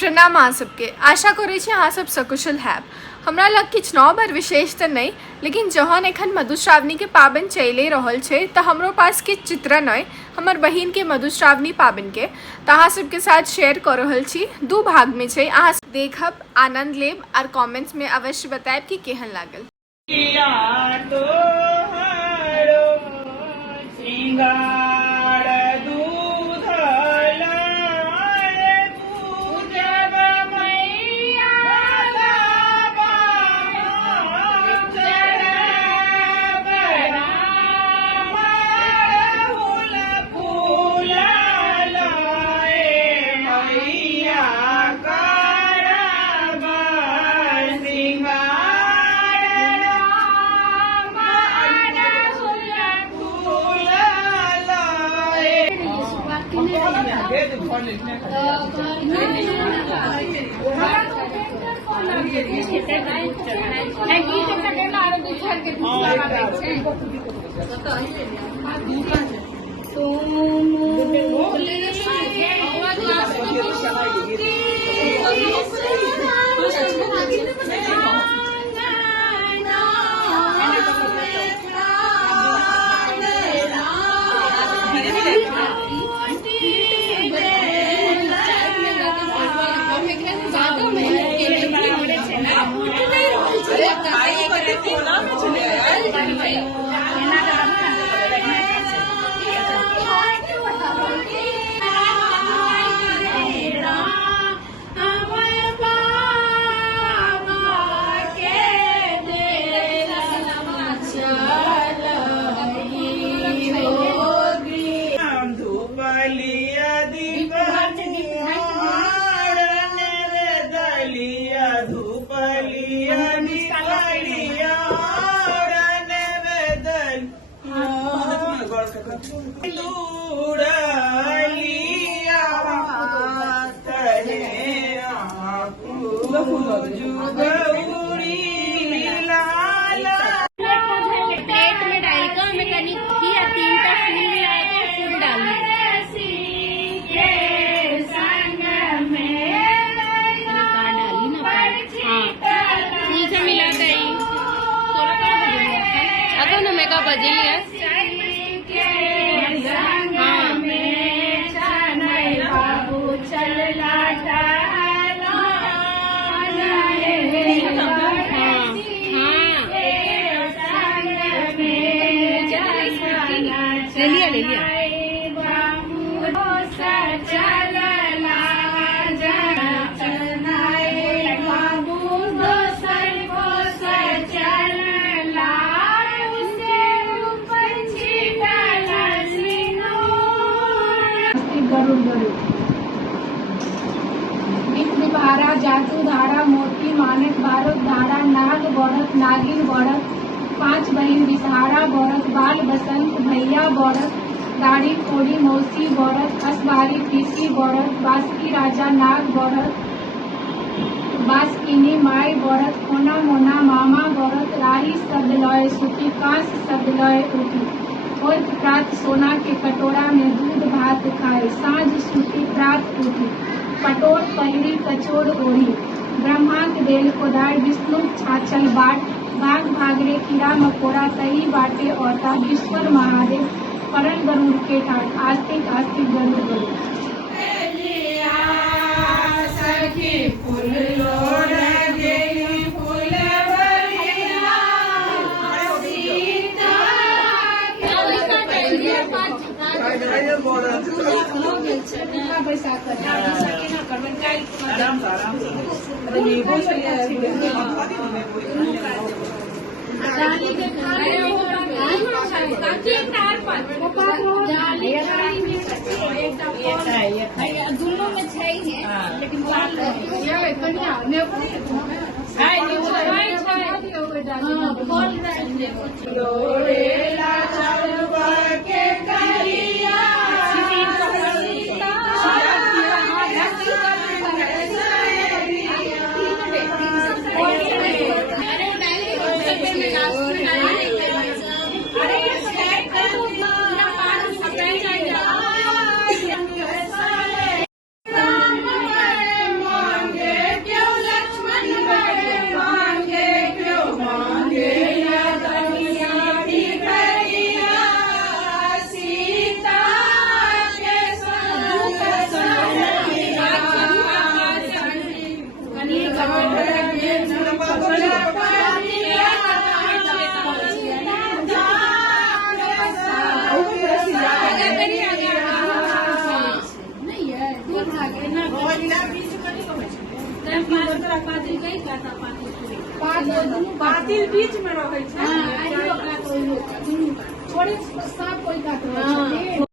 प्रणाम अहाँ सबके। आशा करै छी अहाँ सब सकुशल हैब। हमरा लग किछु नव बार विशेष तऽ नहीं, लेकिन जहन एखन मधुश्रावणी के पाबनि चलि रहल छै तऽ हमरो पास किछु चित्रण अइ हमर बहिन के मधुश्रावणी पाबनि के, तऽ अहाँ सबके साथ शेयर कर रहल छी। दू भाग में छै, अहाँ देखब, आनंद लेब और कमेंट्स में अवश्य बताएब कि केहन लागल। जातु धारा मोती मानक बारत धारा नाग बौरत नागिन बौरत पांच बहिन विषहारा बौरत बाल बसंत भैया बौरत दाढ़ी कोड़ी मौसी बौरत असबारी तीसी बौरत बासकी राजा नाग बौरत बासकिनी माई बौरत कोना मोना मामा बौरत राही शब्द लय सुखी कांस शब्द लय उठी होइत प्रात सोना के कटोरा में दूध भात खाए साँझ सुखी प्रात उठी पटोर पहिरी कचोर ओढ़ी ब्रह्माक देल कोदार विष्णु छाछल बाट भाग भागरे कीड़ा मकोड़ा तही बाटे औता ईश्वर महादेव परन गरुड़ के ठाट आस्तिक आस्तिक गरुड़ गरुड़ दुनों में छह ही है, लेकिन पातिल बीच में रहे छै। थोड़े सब कोई काट